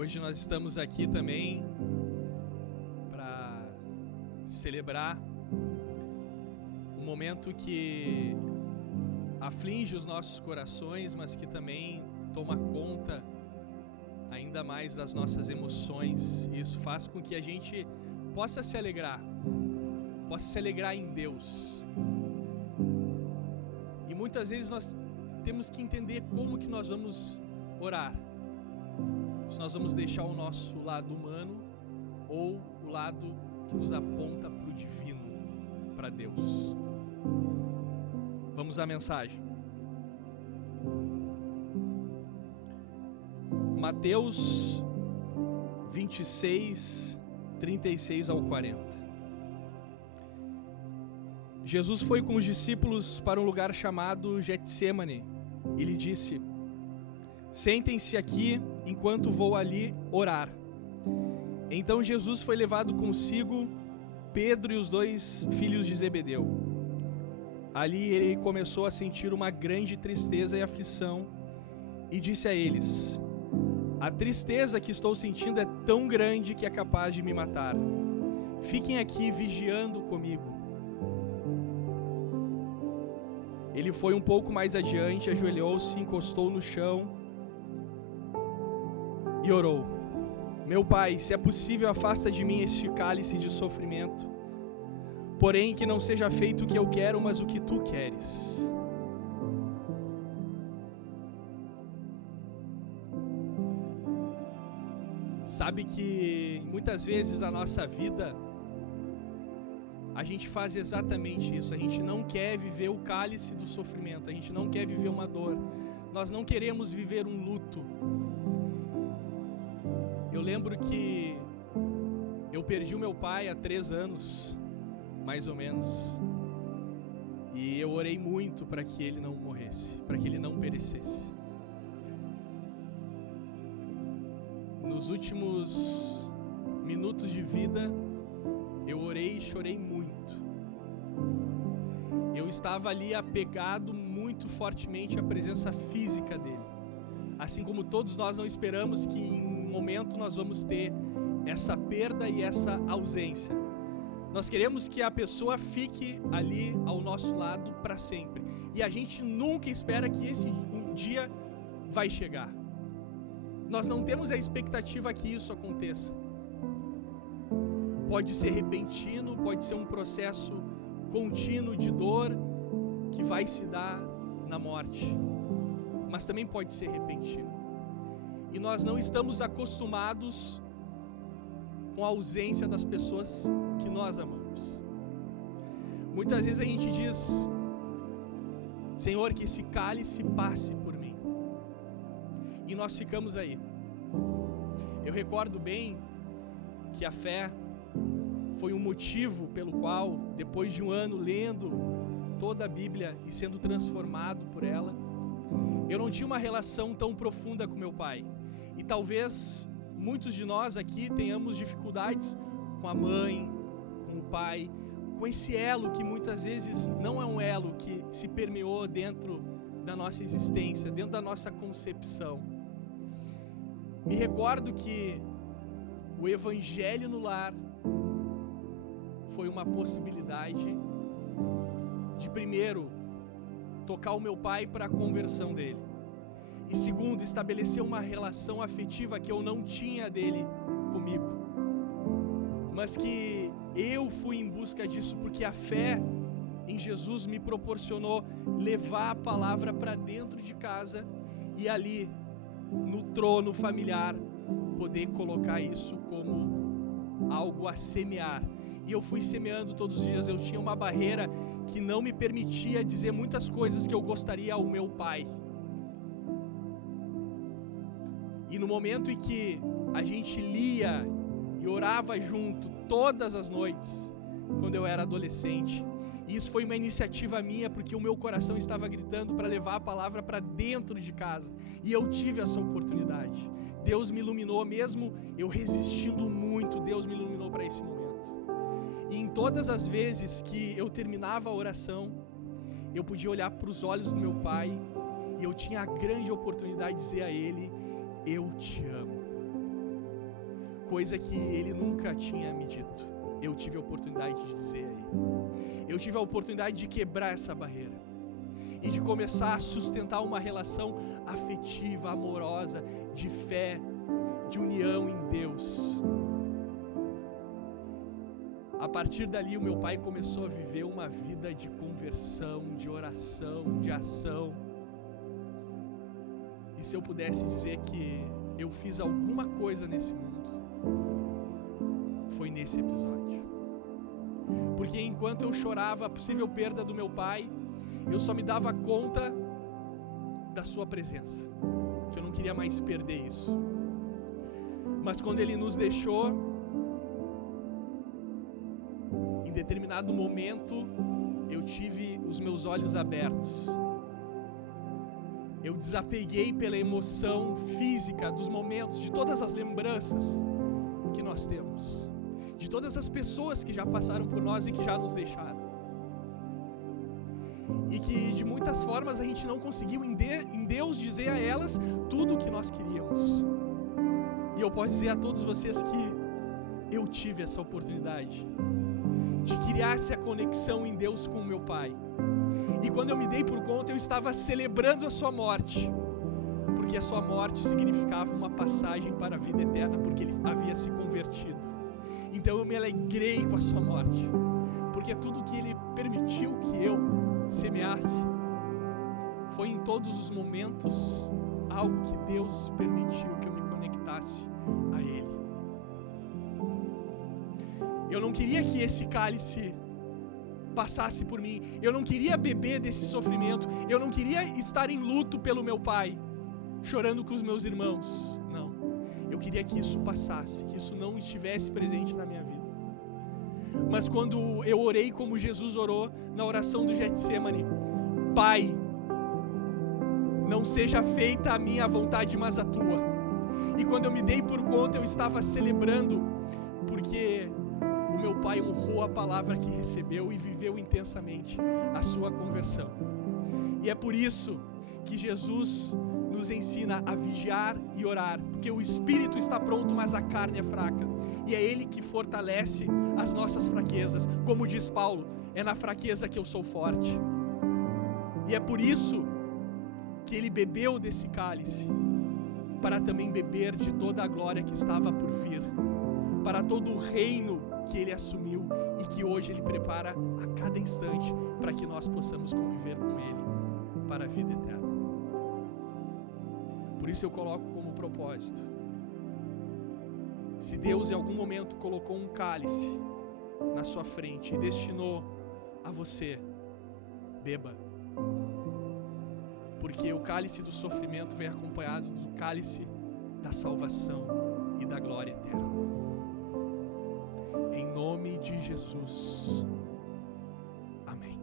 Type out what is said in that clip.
Hoje nós estamos aqui também para celebrar um momento que aflige os nossos corações, mas que também toma conta ainda mais das nossas emoções. Isso faz com que a gente possa se alegrar em Deus. E muitas vezes nós temos que entender como que nós vamos orar. Se nós vamos deixar o nosso lado humano ou o lado que nos aponta para o divino, para Deus. Vamos à mensagem. Mateus 26, 36 ao 40. Jesus foi com os discípulos para um lugar chamado Getsêmani e lhe disse: sentem-se aqui enquanto vou ali orar. Então Jesus foi levado consigo Pedro e os 2 filhos de Zebedeu. Ali ele começou a sentir uma grande tristeza e aflição e disse a eles: a tristeza que estou sentindo é tão grande que é capaz de me matar. Fiquem aqui vigiando comigo. Ele foi um pouco mais adiante, ajoelhou-se, encostou no chão e orou: meu Pai, se é possível, afasta de mim este cálice de sofrimento. Porém, que não seja feito o que eu quero, mas o que tu queres. Sabe que muitas vezes na nossa vida a gente faz exatamente isso. A gente não quer viver o cálice do sofrimento, a gente não quer viver uma dor, nós não queremos viver um luto. Eu lembro que eu perdi o meu pai há 3 anos, mais ou menos, e eu orei muito para que ele não morresse, para que ele não perecesse. Nos últimos minutos de vida, eu orei e chorei muito. Eu estava ali apegado muito fortemente à presença física dele. Assim como todos nós não esperamos que em um momento nós vamos ter essa perda e essa ausência. Nós queremos que a pessoa fique ali ao nosso lado para sempre. E a gente nunca espera que esse dia vai chegar. Nós não temos a expectativa que isso aconteça. Pode ser repentino, pode ser um processo contínuo de dor que vai se dar na morte, mas também pode ser repentino. E nós não estamos acostumados com a ausência das pessoas que nós amamos. Muitas vezes a gente diz: Senhor, que esse cálice passe por mim. E nós ficamos aí. Eu recordo bem que a fé foi um motivo pelo qual, depois de um ano lendo toda a Bíblia e sendo transformado por ela, eu não tinha uma relação tão profunda com meu pai. E talvez muitos de nós aqui tenhamos dificuldades com a mãe, com o pai, com esse elo que muitas vezes não é um elo que se permeou dentro da nossa existência, dentro da nossa concepção. Me recordo que o evangelho no lar foi uma possibilidade de, primeiro, tocar o meu pai para a conversão dele. E segundo, estabelecer uma relação afetiva que eu não tinha dele comigo. Mas que eu fui em busca disso porque a fé em Jesus me proporcionou levar a palavra para dentro de casa e ali, no trono familiar, poder colocar isso como algo a semear. E eu fui semeando todos os dias. Eu tinha uma barreira que não me permitia dizer muitas coisas que eu gostaria ao meu pai. E no momento em que a gente lia e orava junto todas as noites, quando eu era adolescente, e isso foi uma iniciativa minha, porque o meu coração estava gritando para levar a palavra para dentro de casa, e eu tive essa oportunidade. Deus me iluminou, mesmo eu resistindo muito, Deus me iluminou para esse momento. E em todas as vezes que eu terminava a oração, eu podia olhar para os olhos do meu pai, e eu tinha a grande oportunidade de dizer a ele: eu te amo. coisa que ele nunca tinha me dito. Eu tive a oportunidade de dizer a ele. Eu tive a oportunidade de quebrar essa barreira e de começar a sustentar uma relação afetiva, amorosa, de fé, de união em Deus. A partir dali, o meu pai começou a viver uma vida de conversão, de oração, de ação. E se eu pudesse dizer que eu fiz alguma coisa nesse mundo, foi nesse episódio. Porque enquanto eu chorava a possível perda do meu pai, eu só me dava conta da sua presença, que eu não queria mais perder isso. Mas quando ele nos deixou, em determinado momento, eu tive os meus olhos abertos. Eu desapeguei pela emoção física dos momentos, de todas as lembranças que nós temos, de todas as pessoas que já passaram por nós e que já nos deixaram. E que de muitas formas a gente não conseguiu em Deus dizer a elas tudo o que nós queríamos. E eu posso dizer a todos vocês que eu tive essa oportunidade de criar essa conexão em Deus com o meu pai. E quando eu me dei por conta, eu estava celebrando a sua morte, porque a sua morte significava uma passagem para a vida eterna, porque ele havia se convertido. Então eu me alegrei com a sua morte, porque tudo que ele permitiu que eu semeasse foi em todos os momentos algo que Deus permitiu que eu me conectasse a ele. Eu não queria que esse cálice passasse por mim. Eu não queria beber desse sofrimento. Eu não queria estar em luto pelo meu pai, chorando com os meus irmãos. Não. Eu queria que isso passasse, que isso não estivesse presente na minha vida. Mas quando eu orei como Jesus orou na oração do Getsemane, Pai, não seja feita a minha vontade, mas a tua. E quando eu me dei por conta, eu estava celebrando, porque o meu pai honrou a palavra que recebeu e viveu intensamente a sua conversão. E é por isso que Jesus nos ensina a vigiar e orar, porque o espírito está pronto, mas a carne é fraca. E é Ele que fortalece as nossas fraquezas. Como diz Paulo, é na fraqueza que eu sou forte. E é por isso que Ele bebeu desse cálice, para também beber de toda a glória que estava por vir, para todo o reino que Ele assumiu e que hoje Ele prepara a cada instante para que nós possamos conviver com Ele para a vida eterna. Por isso eu coloco como propósito: se Deus em algum momento colocou um cálice na sua frente e destinou a você, beba, porque o cálice do sofrimento vem acompanhado do cálice da salvação e da glória eterna. Em nome de Jesus. Amém.